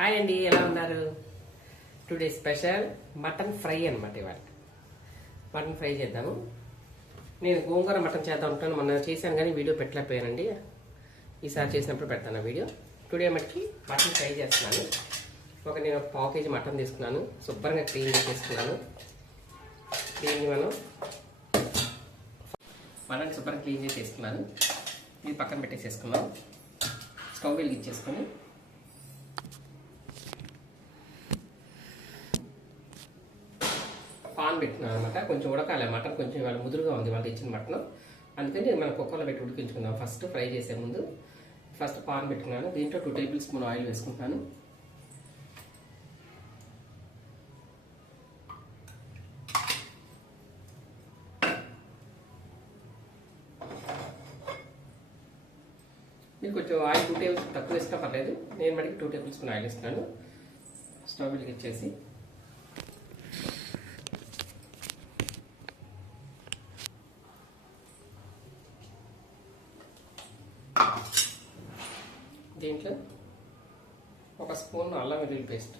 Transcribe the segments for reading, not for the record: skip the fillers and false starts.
Hi అండి, ఎలా ఉన్నారు? టుడే స్పెషల్ మటన్ ఫ్రై అనమాట. ఇవాళ మటన్ ఫ్రై చేద్దాము. నేను గోంగూర మటన్ చేద్దాం అనుకుంటాను. మొన్న చేశాను కానీ వీడియో పెట్టలేకపోయానండి. ఈసారి చేసినప్పుడు పెడతాను వీడియో. టుడే మటుకి మటన్ ఫ్రై చేస్తున్నాను. నేను ఒక పావు కేజీ మటన్ తీసుకున్నాను. శుభ్రంగా క్లీన్ చేసుకున్నాను. దీన్ని మటన్ శుభ్రంగా క్లీన్ చేసి వేసుకున్నాను. ఇది పక్కన పెట్టేసేసుకున్నాం. స్టవ్ వెలిగించేసుకొని పాన్ పెట్టినాను అనమాట. కొంచెం ఉడకాలి మటన్, కొంచెం ఇవాళ ముదురుగా ఉంది వాళ్ళు ఇచ్చిన మటన్. అందుకని మనం కుక్కర్లో పెట్టి ఉడికించుకుందాం. ఫస్ట్ ఫ్రై చేసే ముందు ఫస్ట్ పాన్ పెట్టుకున్నాను. దీంట్లో 2 టేబుల్ స్పూన్ ఆయిల్ వేసుకుంటున్నాను. మీరు కొంచెం ఆయిల్ 2 టేబుల్ స్పూన్ తక్కువ వేసినా పర్లేదు. నేను మటుకు 2 టేబుల్ స్పూన్ ఆయిల్ ఇస్తున్నాను. స్టవ్ వెలిగించేసి దీంట్లో 1 స్పూన్ అల్లం వెల్లుల్లి పేస్ట్,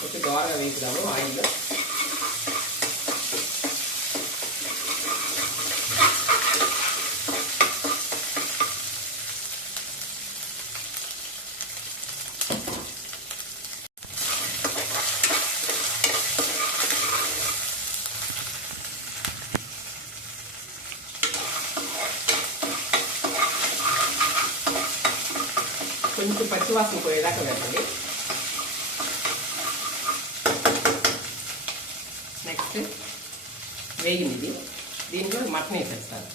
కొంచెం దోరగా వేపుదాము ఆయిల్లో. కొంచెం పచ్చివాసన పోయేదాకా వేపండి. నెక్స్ట్ వేగింది ఇది. దీంట్లో మటన్ వేసేస్తాను.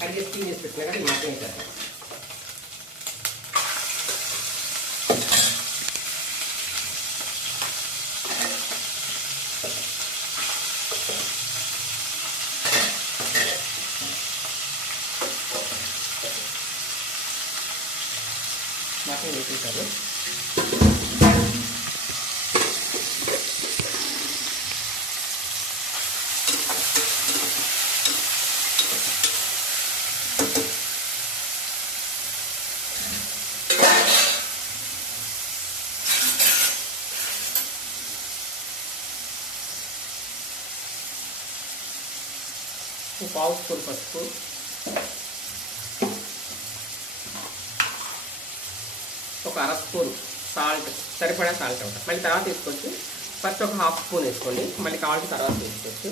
కడిగి క్లీన్ చేసి పెట్టినా కానీ మటన్ వేసేస్తాను. మటన్ వేసేసారు. పావు స్పూన్ పసుపు, ఒక 1/2 స్పూన్ సాల్ట్, సరిపడా సాల్ట్ ఉంటుంది. మళ్ళీ తర్వాత తీసుకోవచ్చు. ఫస్ట్ ఒక 1/2 స్పూన్ వేసుకోండి, మళ్ళీ కావాలంటే తర్వాత తీసుకోవచ్చు.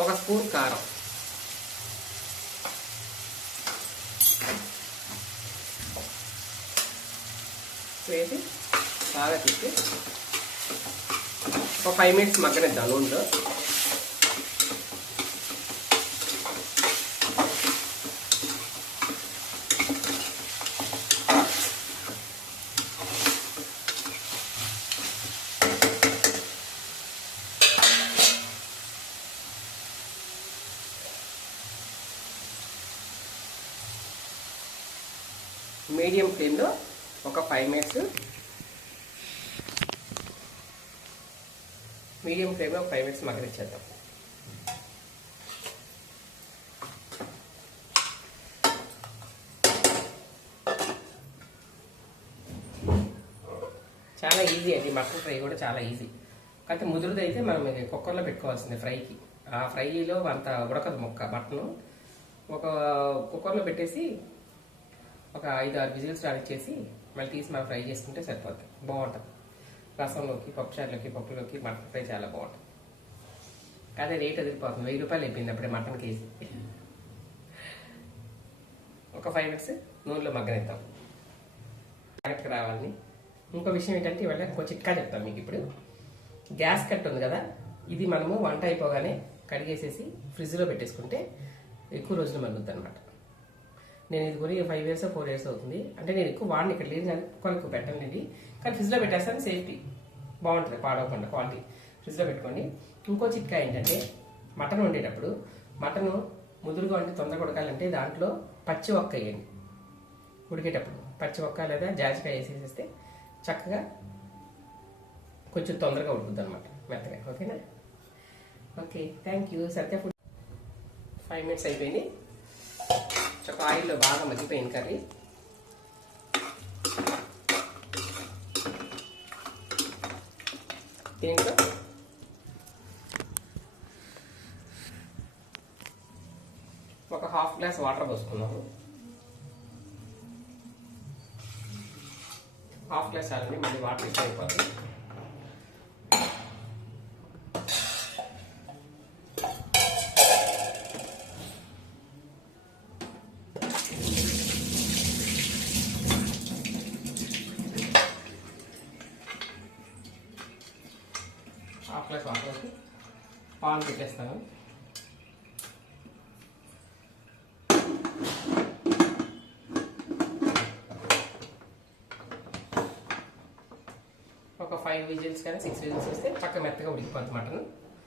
1 స్పూన్ కారం, వేసి బాగా తీసి ఒక 5 మినిట్స్ మగ్గనిద్దాం నూనెలో. మీడియం ఫ్లేమ్లో ఒక 5 మినిట్స్ మగ్గనిచ్చేద్దాం. చాలా ఈజీ అండి మటన్ ఫ్రై కూడా, చాలా ఈజీ. కాకపోతే ముదురుది అయితే మనం కుక్కర్లో పెట్టుకోవాల్సిందే ఫ్రైకి. ఆ ఫ్రైలో అంత ఉడకదు ముక్క. మటను ఒక కుక్కర్లో పెట్టేసి ఒక 5-6 విజిల్స్ రానిచ్చేసి మళ్ళీ తీసి మనం ఫ్రై చేసుకుంటే సరిపోతుంది. బాగుంటుంది. రసంలోకి, పప్పుచారులోకి, పప్పులోకి మటన్ ఫ్రై చాలా బాగుంటుంది. కానీ రేట్ ఎదిరిపోతుంది. 1000 రూపాయలు అయిపోయింది అప్పుడే మటన్ కేజీ. ఒక 5 మినిట్స్ నూనెలో మగ్గనిద్దాం. జాగ్రత్తగా రావాలని. ఇంకో విషయం ఏంటంటే ఇవాళ ఇంకో చిట్కా చెప్తాను మీకు. ఇప్పుడు గ్యాస్ కట్ ఉంది కదా, ఇది మనము వంట అయిపోగానే కడిగేసేసి ఫ్రిడ్జ్లో పెట్టేసుకుంటే ఎక్కువ రోజులు మగ్గుద్ది అనమాట. నేను ఇది కొని 5 ఇయర్స్ 4 ఇయర్స్ అవుతుంది. అంటే నేను ఎక్కువ వాడిని ఇక్కడ లేదు కానీ కొరకు పెట్టండి. కానీ ఫ్రిడ్జ్లో పెట్టేస్తాను, సేఫ్టీ బాగుంటుంది, పాడవకుండా క్వాలిటీ. ఫ్రిడ్జ్లో పెట్టుకోండి. ఇంకో చిట్కా ఏంటంటే మటన్ వండేటప్పుడు మటన్ ముదురుగా వండి తొందరగా ఉడకాలంటే దాంట్లో పచ్చి ఒక్క వేయండి. ఉడికేటప్పుడు పచ్చి ఒక్క లేదా జాజికాయ వేసేసేస్తే చక్కగా కొంచెం తొందరగా ఉడుకుద్ది అనమాట, మెత్తగా. ఓకేనా? Okay, thank you. Satya food 5 minutes అయిపోయింది. చక్క ఆయిల్లో బాగా మగ్గిపోయింది కర్రీ. దీంట్లో ఒక హాఫ్ గ్లాస్ వాటర్ పోసుకున్నాము. హాఫ్ గ్లాస్ చాలండి, మళ్ళీ వాటర్ ఎక్కువ అయిపోతుంది. హాఫ్ గ్లాస్ వాటర్ వేసి పాలు పెట్టేస్తాను. ఒక 5 విజిల్స్ కానీ 6 విజిల్స్ వస్తే చక్క మెత్తగా ఉడికిపోతుంది మటన్.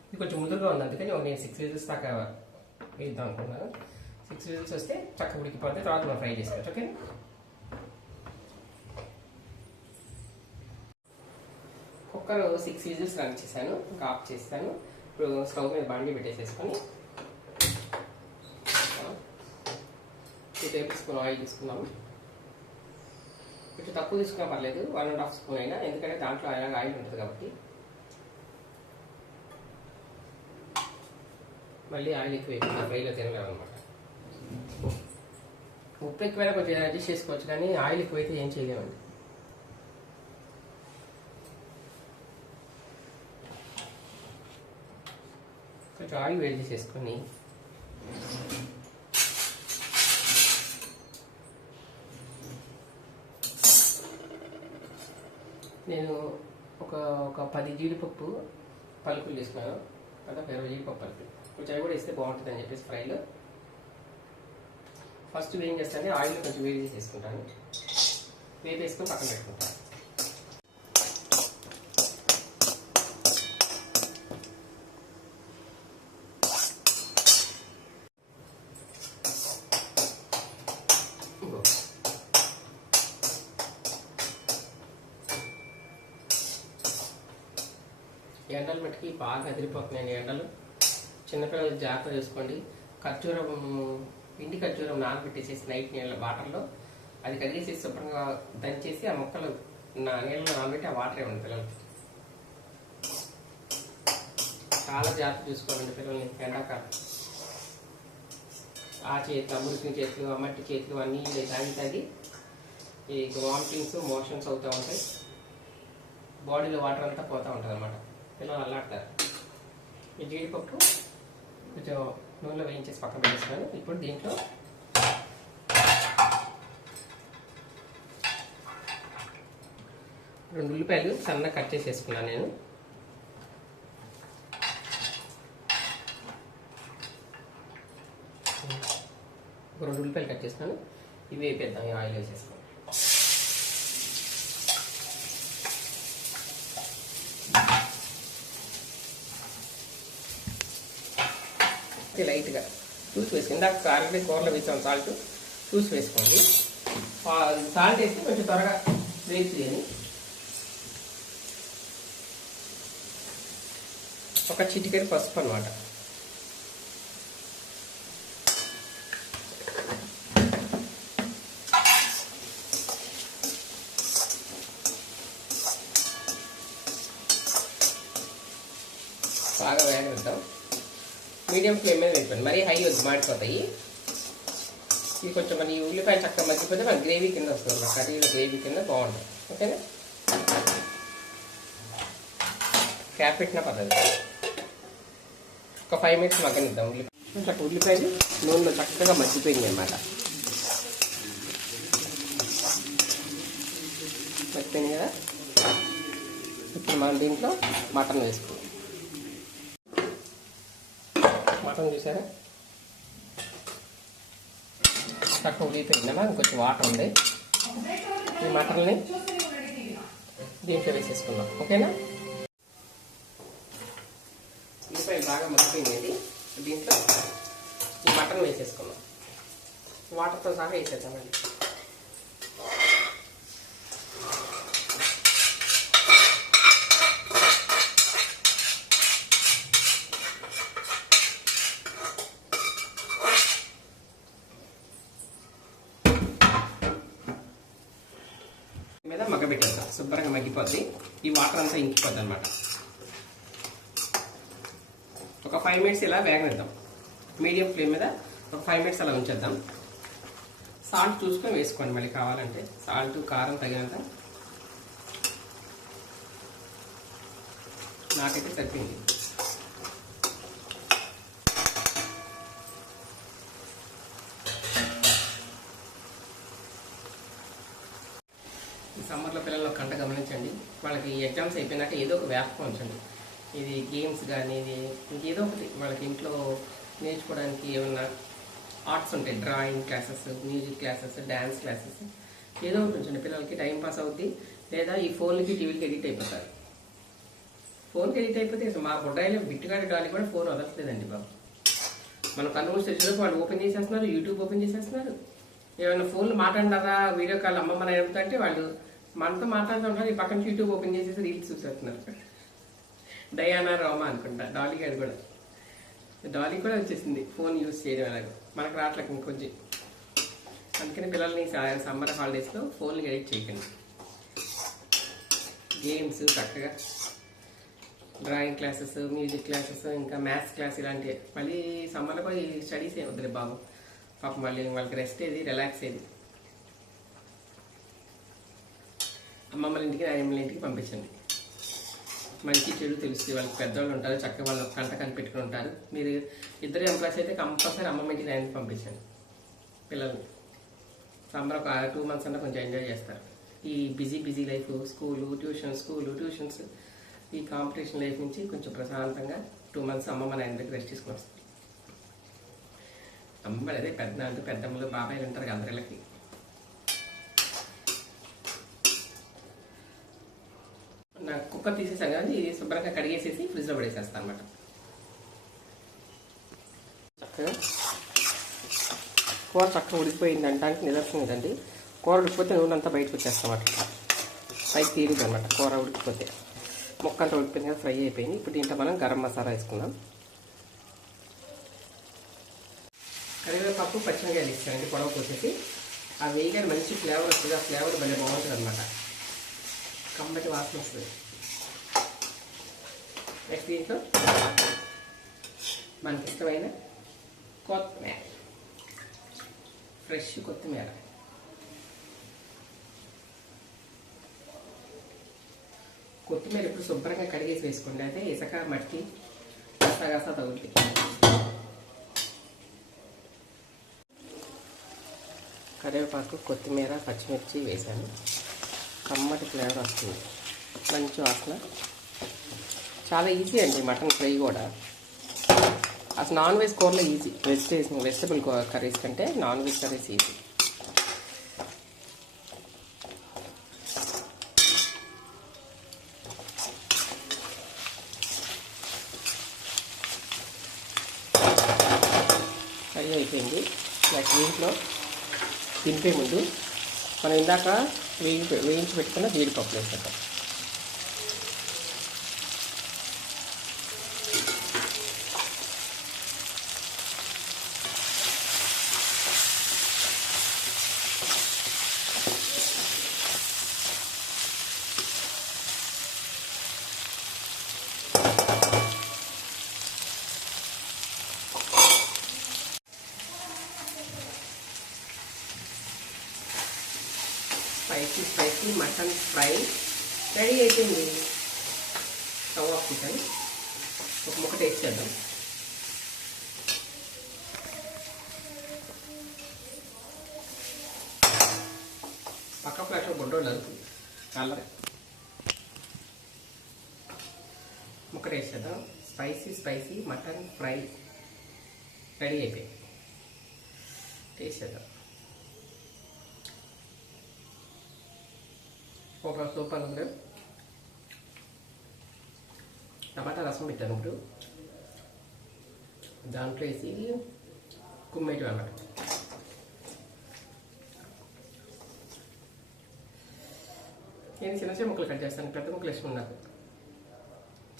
ఇది కొంచెం ముదురుగా ఉంది, అందుకని నేను 6 విజిల్స్ దాకా వేద్దాం అనుకున్నాను. 6 విజిల్స్ వస్తే చక్క ఉడికిపోతే తర్వాత మనం ఫ్రై చేసుకోవచ్చు. ఓకే, కుక్కర్ 6 విజిల్స్ రన్ చేశాను, ఇంకా ఆఫ్ చేస్తాను. ఇప్పుడు స్టవ్ మీద బాండి పెట్టేసేసుకొని 2 టేబుల్ స్పూన్ ఆయిల్ తీసుకున్నాము. కొంచెం తక్కువ తీసుకున్నా పర్లేదు, 1.5 స్పూన్ అయినా, ఎందుకంటే దాంట్లో ఆయిల్ ఉంటుంది కాబట్టి. మళ్ళీ ఆయిల్ ఎక్కువ అయిపోయింది, ఫ్రైలో తినలేము అనమాట. ఉప్పు ఎక్కువైనా కొంచెం అడ్జస్ట్ చేసుకోవచ్చు, కానీ ఆయిల్ ఎక్కువైతే ఏం చేయలేమండి. కొంచెం ఆయిల్ వేడి చేసేసుకొని నేను ఒక 10 జీడిపప్పు పలుకులు తీసుకున్నాను, అంటే 20 జీడిపప్పు పలుకులు. కొంచెం అవి కూడా ఇస్తే బాగుంటుంది అని చెప్పేసి ఫ్రైలో. ఫస్ట్ ఏం చేస్తానంటే ఆయిల్ కొంచెం వేడి చేసేసుకుంటాను, వేపేసుకొని పక్కన పెట్టుకుంటాను. ఎండలు మట్టికి బాగా అదిరిపోతున్నాయండి ఎండలు. చిన్నపిల్లలు జాగ్రత్త చేసుకోండి. ఖర్జూరం, పిండి ఖర్జూరం నానబెట్టేసేసి నైట్ నీళ్ళ వాటర్లో అది కడిగేసేసి శుభ్రంగా దంచేసి ఆ ముక్కలు నీళ్ళలో నానబెట్టి ఆ వాటరే ఉంది పిల్లలకి. చాలా జాగ్రత్త చూసుకోవాలండి పిల్లల్ని ఎండాకాలం. ఆ చేతులు, మురికిన చేతులు, ఆ మట్టి చేతులు అన్నీ తాగి ఈ వామిటింగ్స్, మోషన్స్ అవుతూ ఉంటాయి. బాడీలో వాటర్ అంతా పోతూ ఉంటుంది అన్నమాట. పిల్లలు అల్లాడతారు. ఈ జీడిపప్పు కొంచెం నూనెలో వేయించేసి పక్కన పెట్టేస్తున్నాను. ఇప్పుడు దీంట్లో రెండు ఉల్లిపాయలు సన్నగా కట్ చేసేసుకున్నాను నేను. ఒక 2 ఉల్లిపాయలు కట్ చేస్తున్నాను. ఇవి వేపేద్దాం, ఆయిల్ వేసేసుకున్నాను. లైట్గా చూసి వేసుకోండి. ఇందాక ఆల్రెడీ కూరలో వేసాం సాల్ట్, చూసి వేసుకోండి. సాల్ట్ వేసి కొంచెం త్వరగా వేయించేయాలి. ఒక చిటికెడు పసుపు అన్నమాట. బాగా వేగనిద్దాం. మీడియం ఫ్లేమ్ మీద వేసుకోండి, మరీ హై వద్దు, మాడిపోతాయి. ఇది కొంచెం మన ఈ ఉల్లిపాయలు చక్కగా మగ్గిపోతే మన గ్రేవీ కింద వస్తుంది, మా కర్రీలో గ్రేవీ కింద బాగుంటుంది. ఓకేనా, క్యాప్ పెట్టినా పర్లేదు. ఒక 5 మినిట్స్ మగ్గనిద్దాం. ఉల్లిపాయలు నూనెలో చక్కగా మగ్గిపోయింది అన్నమాట. మగ్గిపోయింది కదా. ఇప్పుడు మనం దీంట్లో మటన్ వేసుకుందాం. మటన్ చూసారా చక్కగా ఉడిగిపోయిందమ్మా, ఇంకొంచెం వాటర్ ఉంది. ఈ మటన్ని దీంట్లో వేసేసుకుందాం. ఓకేనా, ఉల్లిపాయ బాగా మగ్గిపోయింది. దీంట్లో ఈ మటన్ వేసేసుకుందాం. వాటర్తో సహా వేసేద్దామండి. మగ్గిపోద్ది, ఈ వాటర్ అంతా ఇంకిపోద్ది అనమాట. ఒక 5 మినిట్స్ ఇలా వేగనిద్దాం. మీడియం ఫ్లేమ్ మీద ఒక 5 మినిట్స్ అలా ఉంచేద్దాం. సాల్ట్ చూసుకొని వేసుకోండి మళ్ళీ కావాలంటే. సాల్ట్ కారం తగినంత. నాకైతే సరిపోయింది. ఈ సమ్మర్లో పిల్లలు కంట గమనించండి, వాళ్ళకి ఎగ్జామ్స్ అయిపోయినాక ఏదో ఒక వ్యాపకం ఉంచండి. ఇది గేమ్స్ కానీ, ఇది ఇంకేదో ఒకటి వాళ్ళకి ఇంట్లో నేర్చుకోవడానికి ఏమన్నా ఆర్ట్స్ ఉంటాయి, drawing classes, music classes, dance classes, ఏదో ఒకటి ఉంచండి. పిల్లలకి టైం పాస్ అవుద్ది. లేదా ఈ ఫోన్లకి టీవీలకి ఎడిక్ట్ అయిపోతారు. ఫోన్కి ఎడిక్ట్ అయిపోతే మా బుడ్డాయిలో బిట్టుగాడి డాలి కూడా ఫోన్ వదలట్లేదండి బాబు. మన కన్ను మూసి తెచ్చినప్పుడు వాళ్ళు ఓపెన్ చేసేస్తున్నారు, యూట్యూబ్ ఓపెన్ చేసేస్తున్నారు. ఏమైనా ఫోన్లు మాట్లాడినారా, వీడియో కాల్ అమ్మమ్మని అడుగుతుంటే వాళ్ళు మనతో మాట్లాడుతూ ఉంటారు, ఈ పక్కన యూట్యూబ్ ఓపెన్ చేసేసి రీల్స్ చూసేస్తున్నారు. డయానా రోమా అనుకుంటా, డాలీ గారు కూడా. డాలీ కూడా వచ్చేసింది ఫోన్ యూజ్ చేయడం అలాగే. మనకు రావట్లేదు ఇంకొంచెం. అందుకని పిల్లల్ని సమ్మర్ హాలిడేస్లో ఫోన్లు ఎడిక్ట్ చేయకండి. గేమ్స్ చక్కగా, డ్రాయింగ్ క్లాసెస్, మ్యూజిక్ క్లాసెస్, ఇంకా మ్యాథ్స్ క్లాస్ ఇలాంటివి. మళ్ళీ సమ్మర్లో కూడా ఈ స్టడీస్ ఏ వద్దులే బాబు. పాపం మళ్ళీ వాళ్ళకి రెస్ట్ ఏది, రిలాక్స్ ఏది. అమ్మమ్మల ఇంటికి, నాయనమ్మల ఇంటికి పంపించండి. మంచి చెడు తెలుస్తుంది వాళ్ళకి. పెద్దవాళ్ళు ఉంటారు, చక్కగా వాళ్ళు కంట కనిపెట్టుకుని ఉంటారు. మీరు ఇద్దరు ఎంప్లాయీస్ అయితే కంపల్సరీ అమ్మమ్మ ఇంటికి, నాయనకి పంపించండి పిల్లల్ని. సమ్మర్ ఒక 2 మంత్స్ అన్నా కొంచెం ఎంజాయ్ చేస్తారు. ఈ బిజీ లైఫ్, స్కూలు ట్యూషన్స్, ఈ కాంపిటీషన్ లైఫ్ నుంచి కొంచెం ప్రశాంతంగా 2 మంత్స్ అమ్మమ్మ నాయన దగ్గర రెస్ట్ తీసుకుని వస్తారు. అమ్మమ్మ అదే పెద్దమ్మలు, బాబాయిలు ఉంటారు అందరిళ్ళకి. నాకు కుక్కర్ తీసేసాను కానీ ఇది శుభ్రంగా కడిగేసేసి ఫ్రిడ్జ్లో పడేసేస్తాను అనమాట. చక్కగా కూర చక్కగా ఉడికిపోయింది అనడానికి నిదర్శనం ఇదండి. కూర ఉడికిపోతే నూనె అంతా బయటకు వచ్చేస్తాం అట్లా, పైకి తీరుది అనమాట. కూర ఉడికిపోతే ముక్క అంతా ఉడికిపోయింది కదా, ఫ్రై అయిపోయింది. ఇప్పుడు దీంట్లో మనం గరం మసాలా వేసుకుందాం. కరివేపాకు, పచ్చిమిరకాయలు ఇస్తానండి పొడవ పోసేసి. ఆ వేయగానే మంచి ఫ్లేవర్ వస్తుంది. ఆ ఫ్లేవర్ భలే బాగుంటుంది అనమాట, కమ్మటి వాసన వస్తుంది. నెక్స్ట్ దీంట్లో మనకి ఇష్టమైన కొత్తిమీర, ఫ్రెష్ కొత్తిమీర. కొత్తిమీర ఇప్పుడు శుభ్రంగా కడిగేసి వేసుకోండి, అయితే ఇసుక మట్టి కాస్త తగులుతాయి. కరివేపాకు, కొత్తిమీర, పచ్చిమిర్చి వేసాను. కమ్మటి ఫ్లేవర్ వస్తుంది, మంచి వాసన. చాలా ఈజీ అండి మటన్ ఫ్రై కూడా. అసలు నాన్ వెజ్ కూరలో ఈజీ. వెజిటబుల్ కర్రీస్ కంటే non veg curries easy. Fry అయిపోయింది. నెక్స్ట్ దీంట్లో తింపే ముందు మనం ఇందాక వేయించి పెట్టుకున్న జీడిపప్పులు వేసేద్దాం. స్పైసీ మటన్ ఫ్రై రెడీ అయిపోయింది. స్టవ్ ఆఫ్ చేశాను. ఒక ముక్క టేస్ట్ చేద్దాం. పక్క ప్లేట్లో గుడ్డోళ్ళు అవుతుంది కలర్. ముక్క టేస్ట్ చేద్దాం. స్పైసీ మటన్ ఫ్రై రెడీ అయిపోయింది. టేస్ట్ చేద్దాం. సూపర్ ఉంది. టమాటా రసం పెట్టాను ఇప్పుడు, దాంట్లో వేసి కుమ్మేయటం అన్నమాట. నేను చిన్న ముక్కలు కట్ చేస్తాను, పెద్ద ముక్కలు ఇష్టం నాకు.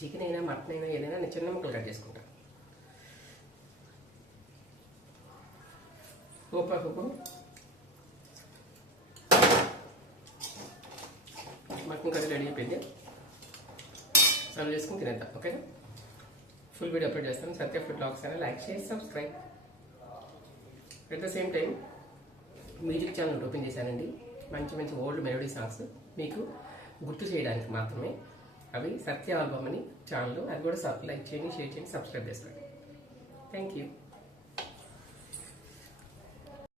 చికెన్ అయినా మటన్ అయినా ఏదైనా నేను చిన్న ముక్కలు కట్ చేసుకుంటాను. సూపర్. మటన్ కర్రీ రెడీ అయిపోయింది. సర్వ్ చేసుకుని తినేద్దాం. ఓకేనా? ఫుల్ వీడియో అప్లోడ్ చేస్తాను. సత్య ఫుడ్ బ్లాగ్స్ అని లైక్ చేసి subscribe. At the same time music channel open చేశానండి. మంచి మంచి ఓల్డ్ మెలోడీ సాంగ్స్ మీకు గుర్తు చేయడానికి మాత్రమే. అవి సత్య ఆల్బమ్ అని ఛానల్. అది కూడా లైక్ చేయండి, షేర్ చేయండి, సబ్స్క్రైబ్ చేసుకోండి. Thank you.